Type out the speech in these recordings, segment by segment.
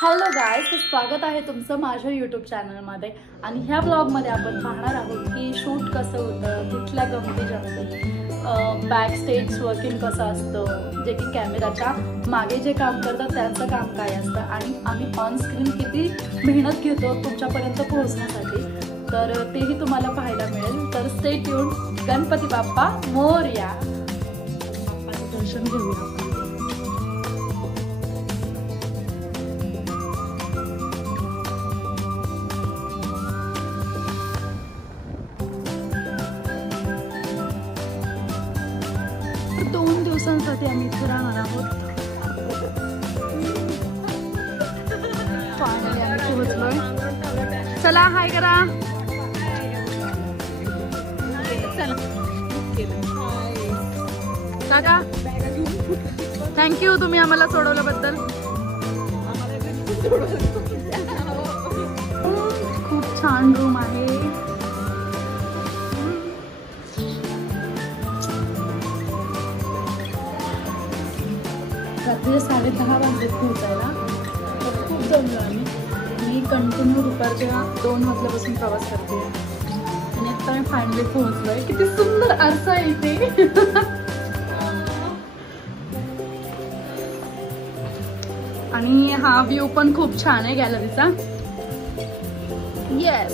Hello guys, स्वागत आहे तुमचं माझ्या यूट्यूब चॅनलमध्ये. आणि ह्या ब्लॉगमध्ये आपण पाहणार आहोत की शूट कसं होतं, तिथल्या गमती जमती, बॅक स्टेज वर्किंग कसं असतं, जे की कॅमेराच्या मागे जे काम करतात त्यांचं काम काय असतं आणि आम्ही ऑन स्क्रीन किती मेहनत घेतो तुमच्यापर्यंत पोहोचण्यासाठी. तर तेही तुम्हाला पाहायला मिळेल. तर स्टे ट्यून. गणपती बाप्पा मोरया. आणि दर्शन घेऊया आपण. दोन दिवसांसाठी आम्ही इथे राहणार आहोत. फायनली आम्ही पोहोचलोय. चला हाय करा. काका थँक्यू तुम्ही आम्हाला सोडवल्याबद्दल. खूप छान रूम आहे. रात्री 10:30 वाजलेत पोहोचायला. तर खूप जमलो आम्ही. मी कंटिन्यू दुपारच्या 2 वाजल्यापासून प्रवास करते आणि आता मी फायनली पोहोचलोय. किती सुंदर आरसा आहे इथे. आणि हा व्ह्यू पण खूप छान आहे गॅलरीचा. येस,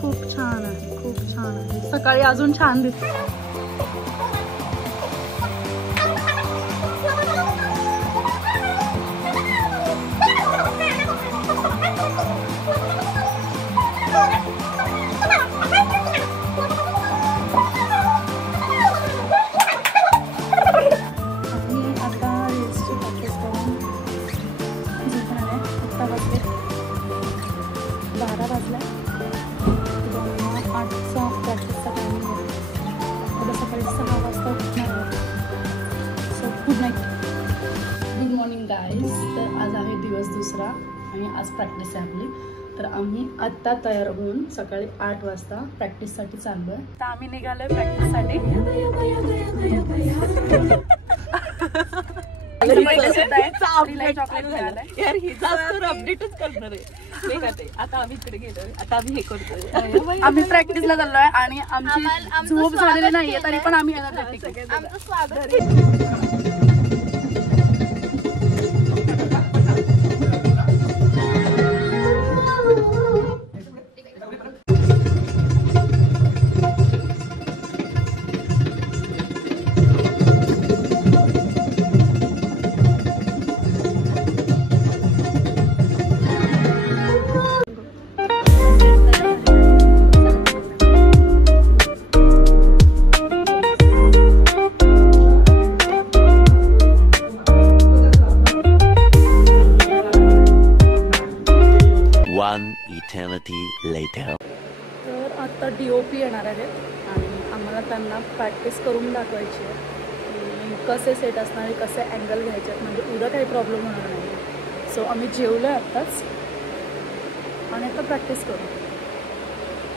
खूप छान आहे, खूप छान आहे. सकाळी अजून छान दिसतं. Good morning guys. तर आज आहे दिवस दुसरा आणि आज प्रॅक्टिस आहे आपली. तर आम्ही आत्ता तयार होऊन सकाळी 8 वाजता प्रॅक्टिससाठी चाललोय. तर आम्ही निघालोय प्रॅक्टिससाठी. आम्ही प्रॅक्टिसला चाललोय आणि आमची झोप झालेली नाहीये तरी पण आम्ही eternity later. तर आता DOP येणार आहेत आणि आम्हाला त्यांना प्रॅक्टिस करून दाखवायची आहे की कसे सेट असणार आहे, कसे अँगल घ्यायचे आहेत, म्हणजे उद्या काही प्रॉब्लेम होणार नाही. सो आम्ही जेवलो आहे आत्ताच आणि आता प्रॅक्टिस करू.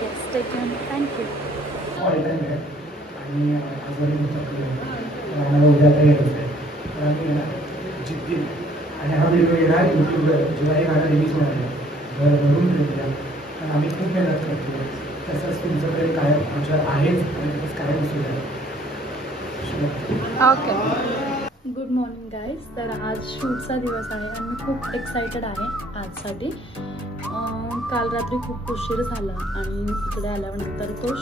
Yes, stay tune. थँक्यू. आणि हा व्हिडिओ येणार यूट्यूबवर जेव्हा हे गाणं रिलीज होणार आहे भरून ठेवूया. कारण आम्ही खूप मेहनत करतो. तसंच तुमच्याकडे कायम आमच्या आहेच आणि तसंच कायम सुरू आहे. ओके. Good morning guys. तर आज शूटचा दिवस आहे आणि मी खूप एक्सायटेड आहे आजसाठी. काल रात्री खूप उशीर झाला आणि इकडे आल्यानंतर तो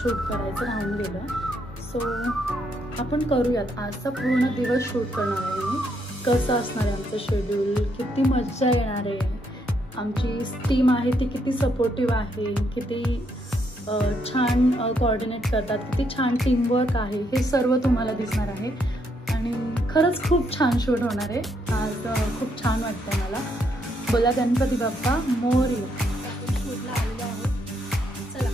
शूट करायचं राहून गेलं. सो आपण करूयात. आजचा पूर्ण दिवस शूट करणार आहे मी. कसं असणार आहे आमचं शेड्यूल, किती मजा येणार आहे, आमची टीम आहे ती किती सपोर्टिव्ह आहे, किती छान कोऑर्डिनेट करतात, किती छान टीमवर्क आहे, हे सर्व तुम्हाला दिसणार आहे. आणि खरंच खूप छान शूट होणार आहे आज. खूप छान वाटतं मला. बोला गणपती बाप्पा मोरया. शूटला आलेलो आहोत. चला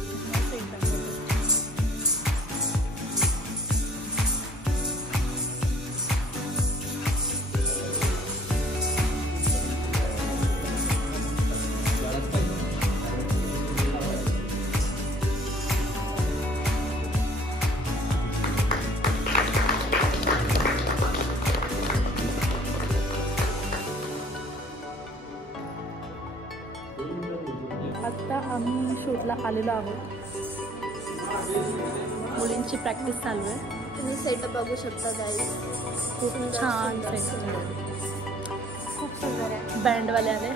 आम्ही शूटला आलेलो आहोत. मुलींची प्रॅक्टिस चालू आहे. तुम्ही सेटअप बघू शकता गाईज. खूप छान सेट, खूप सुंदर आहे. बँडवाले आले.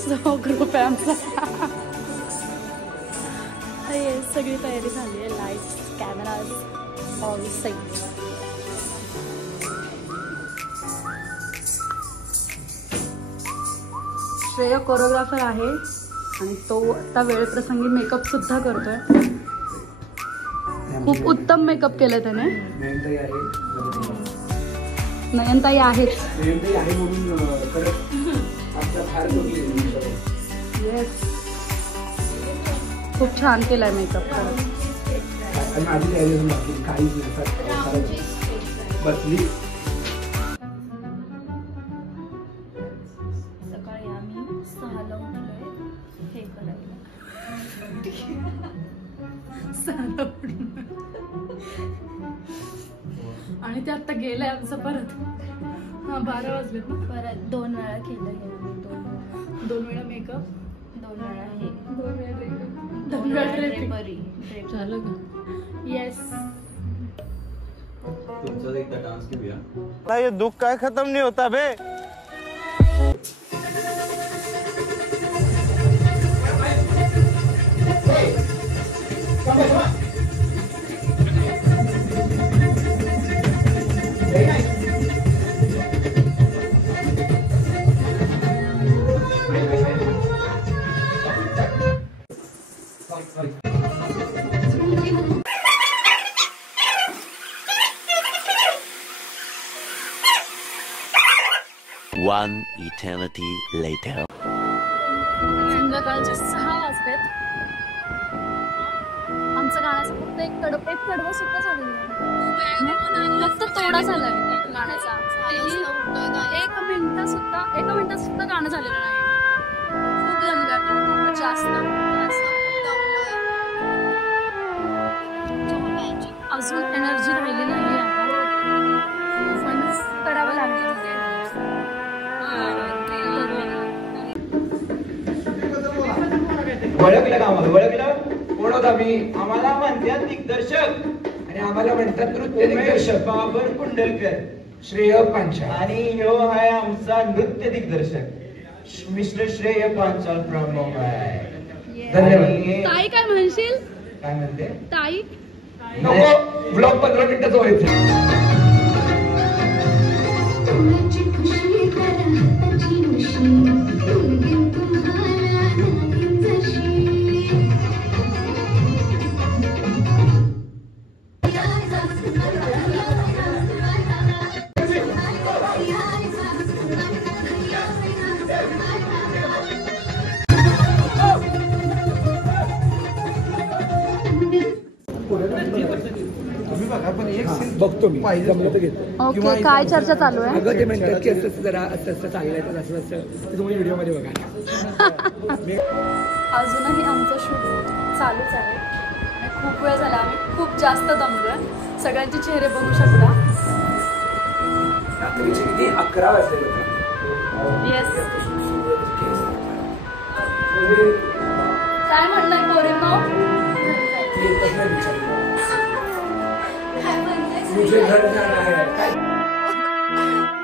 सो ग्रुप आहे आमचा. सगळी तयारी झाली आहे. Lights, cameras, all set. श्रेय कोरिओग्राफर आहे आणि तो आता वेळप्रसंगी मेकअप सुद्धा करतोय. खूप उत्तम मेकअप केलं त्याने. नयनताई आहेच. येस, खूप छान केलाय मेकअप. बसली सकाळी आम्ही 6ला उठलोय हे करायला. 6ला उठून आणि ते आता गेलंय आमचं परत. 12 वाजलेत ना. परत 2 वेळा केलं हे. 2 वेळा मेकअप, 2 वेळा हे, 2 वेळा ड्रेपिंग, 2 वेळा ड्रेपिंग. झालं का? येस. तुमचा एकदा डान्स घेऊया. ये दुख काय खत्म नहीं होता बे. One eternity later. संध्याकाळचे 6 वाजलेत. आमचं गाण्याचं फक्त एक कडवं सुद्धा झालेलं नाही. फक्त थोडा झालाय गाण्याचा. 1 मिनिट सुद्धा गाणं झालेलं नाही. खूप दमलं, खूप जास्त. अजून एनर्जी राहिली नाही आता. पण करावं लागेल. ओळखलं का आम्हाला? ओळखलं कोण होता मी? आम्हाला म्हणतात दिग्दर्शक आणि आम्हाला म्हणतात नृत्य दिग्दर्शक बाबर कुंडलकर श्रेय पांचाळ. आणि ह्यो आहे आमचा नृत्य दिग्दर्शक मिस्टर श्रेय पांचाळ फ्रॉम मुंबई. धन्यवाद. ताई काय म्हणशील? काय म्हणते? ताई नको, ब्लॉग 15 मिनिटाचा व्हायचं. बघतो मी, जमलं तर घेतो. ओके, काय चर्चा चालू आहे? अगं ते म्हणतात की असं जरा असं चाललंय तर असं ते तुम्ही व्हिडिओमध्ये बघा. अजूनही आमचं शूट चालूच आहे. आणि खूप वेळ झाला, आम्ही खूप जास्त दमलोय. सगळ्यांचे चेहरे बघू शकता. रात्रीचे किती 11 वाजले. येस. काय म्हणणं पोरींनो? मुझे घर जाना है.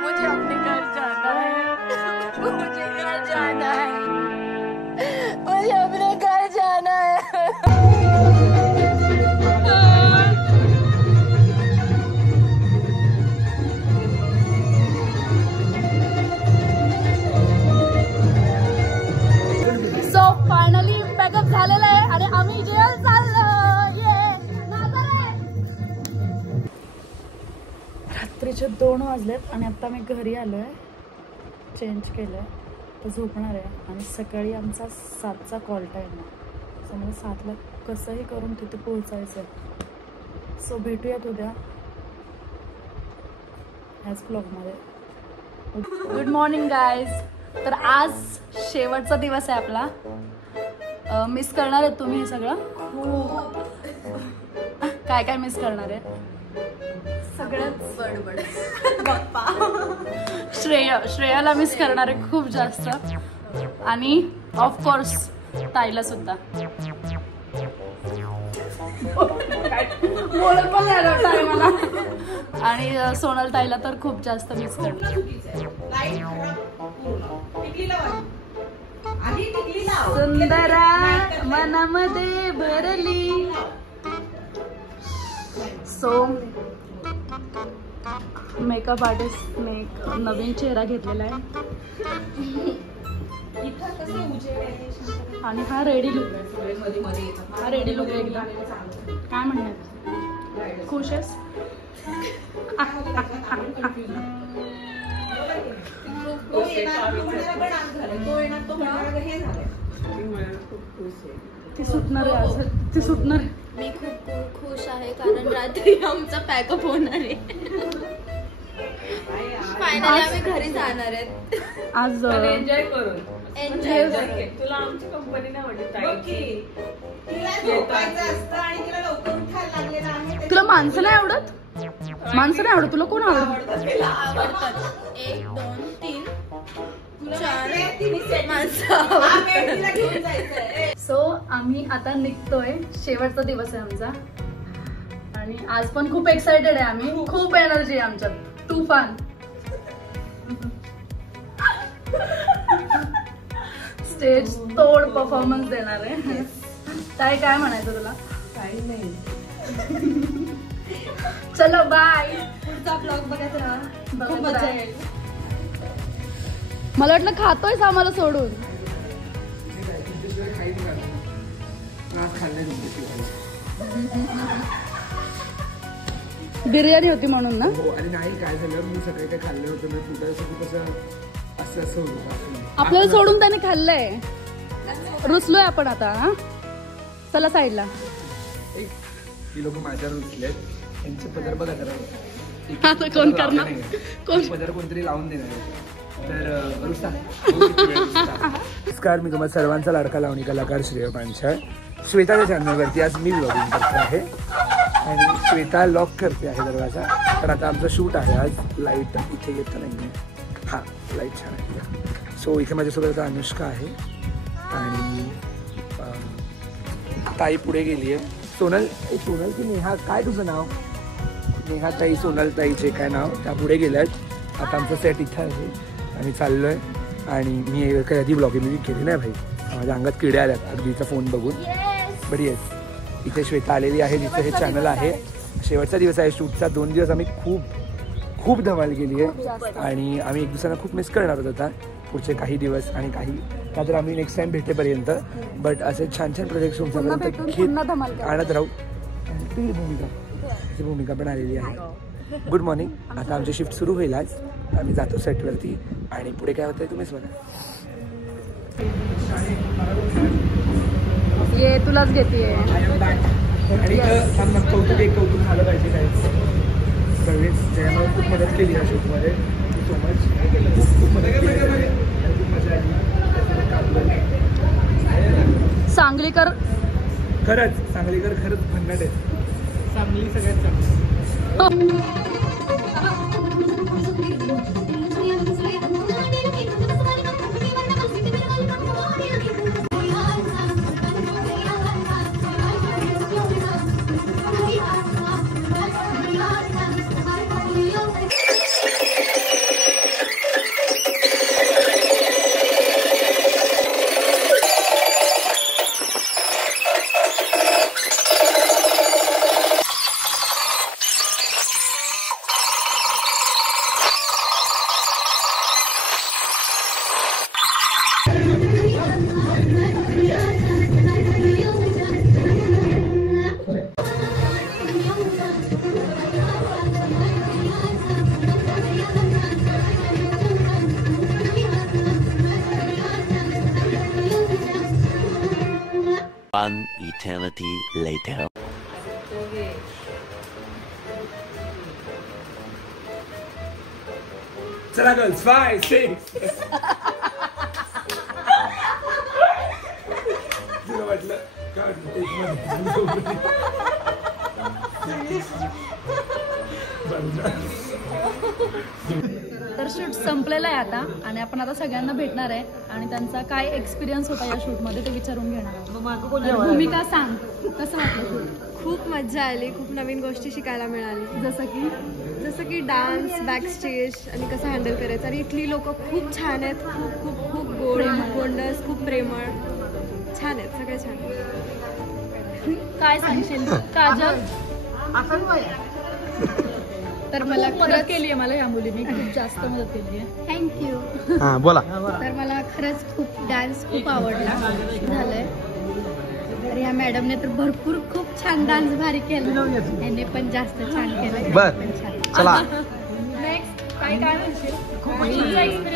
मुझे अपने घर जाना है. मुझे घर जाना है. मुझे अपने घर जाना है. सो फायनली पॅकअप झालेलं आहे आणि आम्ही जेल चाललो. रात्रीचे 2 वाजलेत आणि आता मी घरी आलोय. चेंज केलंय, तर झोपणार आहे. आणि सकाळी आमचा 7चा कॉल टाईम आहे. सो मला 7ला कसंही करून तिथे पोहोचायचं आहे. सो भेटूयात उद्या ह्याच ब्लॉगमध्ये. Good morning guys. तर आज शेवटचा दिवस आहे आपला. मिस करणार आहेत तुम्ही हे सगळं? काय काय मिस करणार आहे? सगळ्यात बडबड श्रेयाला मिस करणारे खूप जास्त आणि ऑफकोर्स ताईला सुद्धा बोलत पण नाही मला आणि सोनल ताईला तर खूप जास्त मिस करणार. सुंदरा मनामध्ये भरली. सो मेकअप आर्टिस्टने एक नवीन चेहरा घेतलेला आहे आणि हा रेडी लुक एकदा काय म्हणणार. खुश आहेस? ती सुटणार आहे, ती सुटणार. मी खूप खुश आहे कारण रात्री आमचा पॅकअप होणार आहे. फायनली आम्ही घरी जाणार आहेत. आज एन्जॉय करून तुला आमची कंपनी नाही आवडली. तुला माणसं नाही आवडत? माणसं नाही आवडत तुला? कोण आवडत? आवडतात 1 2 3 4 माणसं. सो आम्ही आता निघतोय. शेवटचा दिवस आहे आमचा आणि आज पण खूप एक्साइटेड आहे आम्ही. खूप एनर्जी आहे आमच्यात, तुफान. स्टेज तोड परफॉर्मन्स देणार आहे. काय म्हणायचं तुला? काही नाही. चलो बाय. पुढचा ब्लॉग बघायचा राहा. खूप मजा येईल. मला वाटलं खातोयस आम्हाला सोडून. बिर्याणी होती म्हणून ना? हो. आणि नाही काय झालं, मी सगळे काय खाल्लं होतं ना, तुझं कसं असं होतं. आपल्याला सोडून त्याने खाल्लंय. रुसलोय आपण आता. हा चला साईडला. ही लोक माझ्यावर रुसलेत. त्यांचे पदर बघा जरा. आता कोण करणार? कोण पदर कोणतरी लावून देणार. तर रुस्ता. नमस्कार, मी तुम्हाला सर्वांचा लाडका लावणी कलाकार श्रेय पांचाळ. श्वेताच्या चॅनलवरती आज मी व्लॉगिंग करते आहे आणि श्वेता लॉक करते आहे दरवाजा. तर आता आमचं शूट आहे आज. लाईट इथे येत नाही. हां, लाईट छान आहे. सो इथे माझ्यासोबत आता अनुष्का आहे आणि ताई पुढे गेली आहे. सोनल की नेहा, काय तुझं नाव? नेहा ताई, सोनल ताई, जे काय नाव, त्या पुढे गेल्या आहेत. आता आमचं सेट इथं आहे आणि चाललो आहे. आणि मी कधी ब्लॉगिंग केली नाही भाई. माझ्या अंगात किड्या आल्यात अगदीचा फोन बघून. बरी आहे. इथे श्वेता आलेली आहे, जिचं हे चॅनल आहे. शेवटचा दिवस आहे शूटचा. 2 दिवस आम्ही खूप धमाल केली आहे आणि आम्ही एक दुसऱ्यांना खूप मिस करणार होत आता पुढचे काही दिवस आणि काही का तर आम्ही नेक्स्ट टाइम भेटेपर्यंत. बट असे छान प्रोजेक्ट तुमच्यापर्यंत आणत राहू. ती भूमिका पण आलेली आहे. Good morning. आता आमची शिफ्ट सुरू होईल आज. आम्ही जातो सेटवरती आणि पुढे काय होतंय तुम्हीच बघा. ये तुलाच घेते. आणि कौतुक झालं पाहिजे. काय जयानं खूप मदत केली या शूटमध्ये. So much. खूप मदत केली आणि खूप मजा आली. सांगलीकर खरंच भन्नाट आहे. सांगली सगळ्यात चांगली. One eternity later. चला गर्ल्स, 5, 6. तुला वाटलं काय वाटलं? तर शूट संपलेला आहे आता आणि आपण आता सगळ्यांना भेटणार आहे आणि त्यांचा काय एक्सपिरियन्स होता या शूटमध्ये ते विचारून घेणार आहोत. भूमिका सांग, कसं वाटलं शूट? खूप मजा आली, खूप नवीन गोष्टी शिकायला मिळाली, जसं की डान्स, बॅक स्टेज आणि कसं हँडल करायचं. आणि इथली लोक खूप छान आहेत, खूप खूप खूप गोंडस, खूप प्रेमळ, छान आहेत, सगळे छान. काय सांगशील काजल? तर मला मदत केली आहे, मला या मुलीने खूप जास्त मदत केली आहे. थँक्यू. हां बोला. तर मला खरंच खूप डान्स खूप आवडला झालंय. तर ह्या मॅडमने तर भरपूर खूप छान डान्स भारी केला, यांनी पण जास्त छान केलं. बर चला नेक्स्ट काय म्हणशील?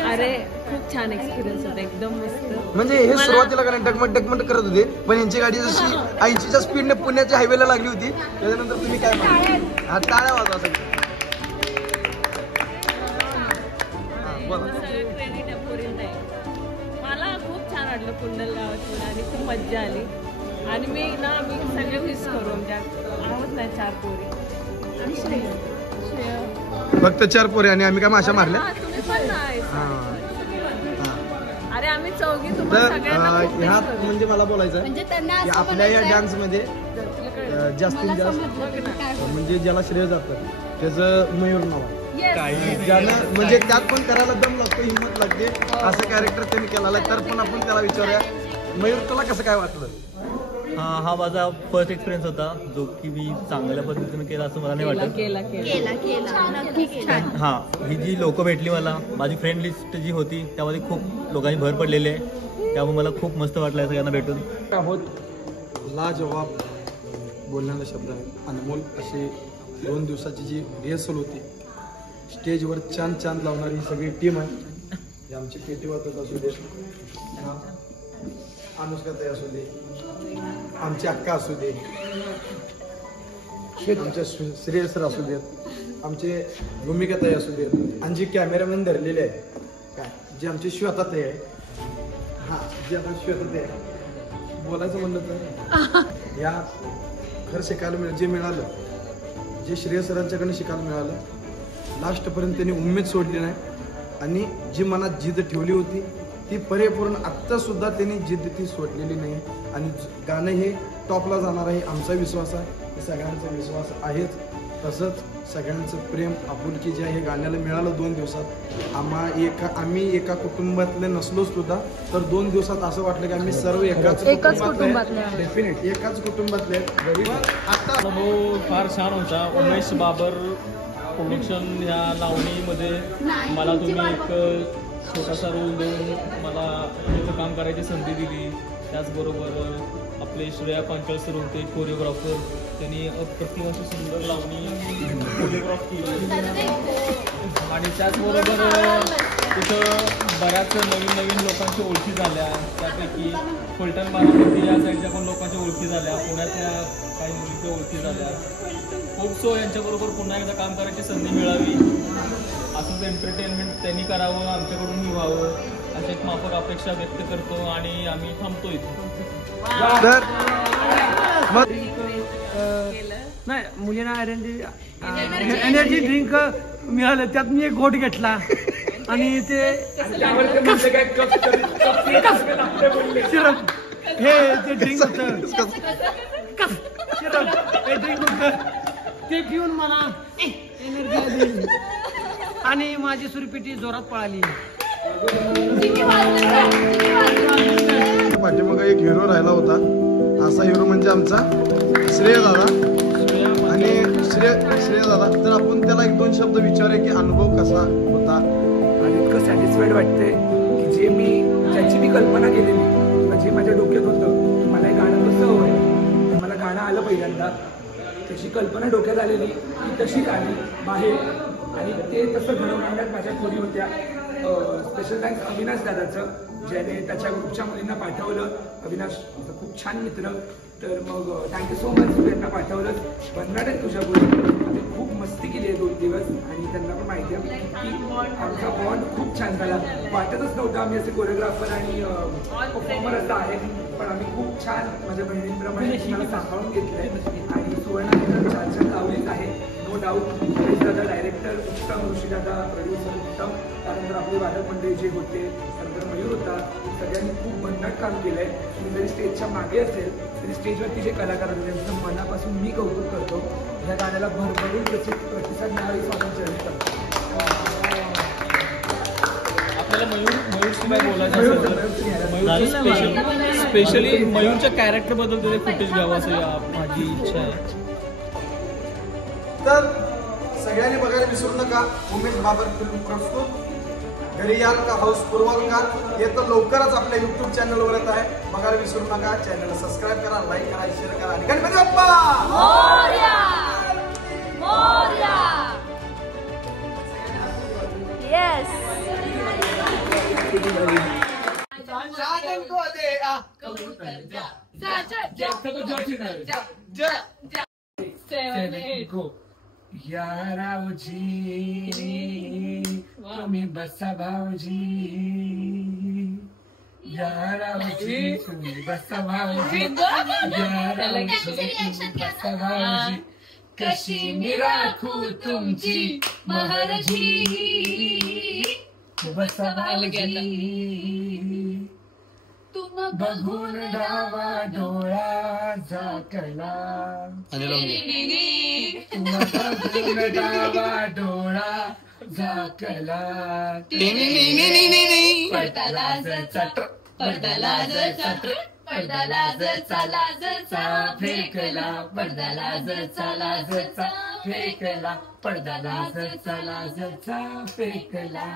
अरे खूप छान एक्सपिरियन्स होता, एकदम मस्त. म्हणजे हे सुरुवातीला का डगमट करत होते, पण यांची गाडी जशी 80च्या स्पीडने पुण्याच्या हायवेला लागली होती, त्याच्यानंतर तुम्ही काय म्हणता? टाळ्या वाजवा सगळं. सगळं क्रेडिट अपुरील नाही. मला खूप छान वाटलं कुंडल गावातून आणि खूप मज्जा आली. आणि मी सगळे मिस करू, आहोत ना 4 पोरी आणि श्रेय. फक्त 4 पोरे आणि आम्ही काय माशा मारल्या? तुम्ही पण नाही. अरे आम्ही चौघी तुम्हाला सगळ्यांना ह्यात म्हणजे मला बोलायचं म्हणजे त्यांना आपल्या या डान्स मध्ये जास्तीत जास्त म्हणजे ज्याला श्रेय जातं त्याचं मयूर नाव आहे. ज्यानं म्हणजे त्यात पण करायला दम लागतो, हिंमत लागते, असं कॅरेक्टर त्यांनी केलेलं आहे. तर पण आपण त्याला विचारूया, मयूर तुला कसं काय वाटलं? हा माझा फर्स्ट एक्सपिरियन्स होता, जो की मी चांगल्या पद्धतीने केला असं मला नाही वाटत. हा, ही जी लोक भेटली मला, माझी फ्रेंड लिस्ट जी होती त्यामध्ये खूप लोकांनी भर पडलेली आहे, त्यामुळे मला खूप मस्त वाटलं सगळ्यांना भेटून. आहोत लाजवाब बोलण्याला शब्द आहे, अनमोल अशी 2 दिवसाची जी रिहर्सल होती, स्टेजवर चांद लावणारी ही सगळी टीम आहे. ही आमची पेटी वाटत असू दे, अनुष्काताई असू दे, आमची अक्का असू दे, आमच्या श्रेय सर असू देत, आमचे भूमिकाताई असू देत, आणि जे कॅमेरामॅन धरलेले आहे काय, जे आमचे श्वेताताई आहे, हां जे आपण श्वेताताई आहे, बोलायचं म्हणलं तर या खरं शिकायला जे मिळालं, जे श्रेय सरांच्याकडनं शिकायला मिळालं, लास्टपर्यंत त्यांनी उमेद सोडली नाही आणि जी मनात जिद्द ठेवली होती ती परिपूर्ण आत्तासुद्धा त्यांनी जिद्द ती सोडलेली नाही. आणि गाणं हे टॉपला जाणार आहे आमचा विश्वास आहे, हे सगळ्यांचा विश्वास आहेच. तसंच सगळ्यांचं प्रेम आपुलकी जे आहे हे गाण्याला मिळालं 2 दिवसात. आम्ही एका कुटुंबातले नसलो सुद्धा तर 2 दिवसात असं वाटलं की आम्ही सर्व एकाच कुटुंबातले, डेफिनेट एकाच कुटुंबातले. आता अनुभव फार छान होता. उमेश बाबर प्रोडक्शन ह्या लावणीमध्ये मला तुम्ही एक छोटासा रोल देऊन मला इथं काम करायची संधी दिली. त्याचबरोबर आपले श्रेया पांचाळ सर होते कोरिओग्राफर, त्यांनी अप्रतिम अशी सुंदर लावणी कोरिओग्राफ केली. आणि त्याचबरोबर तिथं बऱ्याच नवीन लोकांच्या ओळखी झाल्या, त्यापैकी फलटण बारामती या साईडच्या पण लोकांच्या ओळखी झाल्या, पुण्याच्या काही मुलींच्या ओळखी झाल्या. होप सो यांच्याबरोबर पुन्हा एकदा काम करायची संधी मिळावी, असंच एंटरटेनमेंट त्यांनी करावं, आमच्याकडूनही व्हावं अशी एक माफक अपेक्षा व्यक्त करतो आणि आम्ही थांबतो इथे. नाही, मुलींना एनर्जी ड्रिंक मिळालं, त्यात मी एक घोट घेतला आणि ते हे ड्रिंक होतं ते पिऊन मला एनर्जी आली आणि माझी सुरपिटी जोरात पळाली. पाठीमागं एक हिरो राहिला होता, असा हिरो म्हणजे आमचा श्रेय दादा. आणि श्रेय दादा, तर आपण त्याला 1-2 शब्द विचारूया की अनुभव कसा होता. आणि इतकं सॅटिस्फाईड वाटतंय की ज्याची मी कल्पना केलेली, म्हणजे माझ्या डोक्यात होतं मला हे गाणं कसं हवं, मला गाणं आलं पहिल्यांदा, त्याची कल्पना डोक्यात आलेली ती तशी आली बाहेर आणि ते तसं घडवण्यात माझ्या खोली होत्या. स्पेशल थँक्स अविनाश दादाचं, ज्याने त्याच्या ग्रुपच्या मुलींना पाठवलं. अविनाश खूप छान मित्र, तर मग थँक्यू सो मच, त्यांना पाठवलं. बनणार आहे तुझ्या मुली, आम्ही खूप मस्ती केली आहे 2 दिवस आणि त्यांना पण माहिती आहे की आमचा बॉन्ड खूप छान झाला. वाटतच नव्हतं आम्ही असे कोरिओग्राफर आणि परफॉर्मर असं आहे, पण आम्ही खूप छान माझ्या बहिणींप्रमाणे मला सांभाळून घेतलंय. आणि सुवर्णा 4 लावलीच आहे, नो डाऊट. ऋषीदादा डायरेक्टर उत्तम, ऋषीदादा प्रोड्युसर उत्तम, त्यानंतर आपले वादक मंडळी जे होते, त्यानंतर मयूर होता. सगळ्यांनी खूप भन्नाट काम केलंय. मी जरी स्टेजच्या मागे असेल तरी स्टेजवरती जे कलाकार होते त्यांचं मनापासून मी कौतुक करतो. या गाण्याला भरभरून प्रतिसाद मिळावी स्वागत करतो. आपल्याला मयूर शिवाय बोलायचं स्पेशली मयूरच्या कॅरेक्टर बद्दल ते फुटेज घ्यावं असं माझी इच्छा आहे. तर सगळ्यांनी बघायला विसरू नका. उमेश बाबर फिल्म प्रस्तुत घरी याल का हाऊस पुरवाल का हे तर लवकरच आपल्या युट्यूब चॅनलवर येत आहे. बघायला विसरू नका. चॅनलला सबस्क्राईब करा, लाईक करा, शेअर करा आणि गणपती बाप्पा मोरया मोरया. येस या रावजी तुम्ही बसा भाऊजी, या रावजी तुम्ही बसा भाऊजी, या रावजी तुम्ही बसा भाऊजी, कशी मी राखू तुमची महाराजी, बसा भाऊजी. तुम बघून डावा डोळा झाकला, तुम बघून डावा डोळा झाकला, पडदाला जचा पडदाला जचा पडदाला जचा लाजचा फेकला, पडदाला जचा लाजचा फेकला, पडदाला जचा लाजचा फेकला.